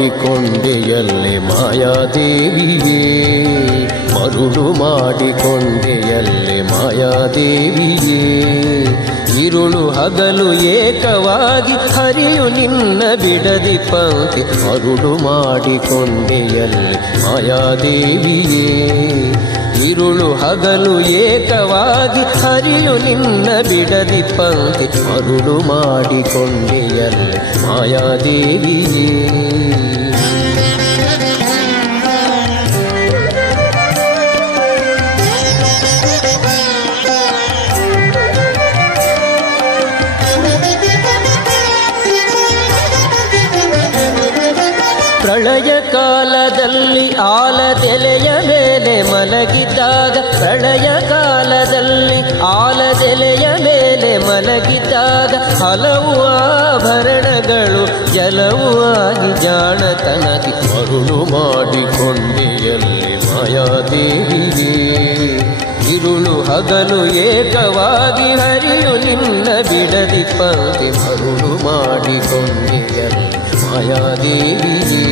ಮಾಡಿಕೊಂಡೆಯಲ್ಲೇ ಮಾಯಾದೇವಿಯೇ, ಮರುಳು ಮಾಡಿಕೊಂಡೆಯಲ್ಲೇ ಮಾಯಾದೇವಿಯೇ. ಇರುಳು ಹಗಲು ಏಕವಾಗಿ ಹರಿಯು ನಿನ್ನ ಬಿಡದಿ ಪಂಕ್ತಿ, ಮರುಳು ಮಾಡಿಕೊಂಡೆಯಲ್ಲೇ ಮಾಯಾದೇವಿಯೇ. ಇರುಳು ಹಗಲು ಏಕವಾಗಿ ಹರಿಯು ನಿನ್ನ ಬಿಡದಿ ಪಂಕ್ತಿ, ಮರುಳು ಮಾಡಿಕೊಂಡೆಯಲ್ಲೇ ಮಾಯಾದೇವಿಯೇ. ಪ್ರಳಯ ಕಾಲದಲ್ಲಿ ಆಲದೆಲೆಯ ಮೇಲೆ ಮಲಗಿದ್ದಾಗ, ಪ್ರಳಯ ಕಾಲದಲ್ಲಿ ಆಲದೆಲೆಯ ಮೇಲೆ ಮಲಗಿದ್ದಾಗ, ಹಲವು ಆಭರಣಗಳು ಜಲವು ಆಗಿ ಜಾಣತನದಿ, ಮರುಳು ಮಾಡಿಕೊಂಡೆಯಲ್ಲೇ ಮಾಯಾದೇವಿಯೇ. ಇರುಳು ಹಗಲು ಏಕವಾಗಿ ಹರಿಯು ನಿನ್ನ ಬಿಡದಿ ಪಂಕ್ತಿ, ಮರುಳು ಮಾಡಿಕೊಂಡೆಯಲ್ಲೇ ಮಾಯಾದೇವಿಯೇ.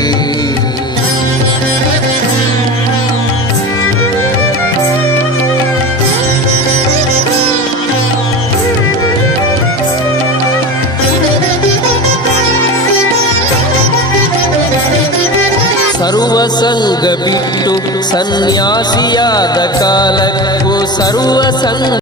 ಸರ್ವಸಂಗ ಬಿಟ್ಟು ಸನ್ಯಾಸಿಯಾದ ಕಾಲಕ್ಕೂ ಸರ್ವಸಂಗ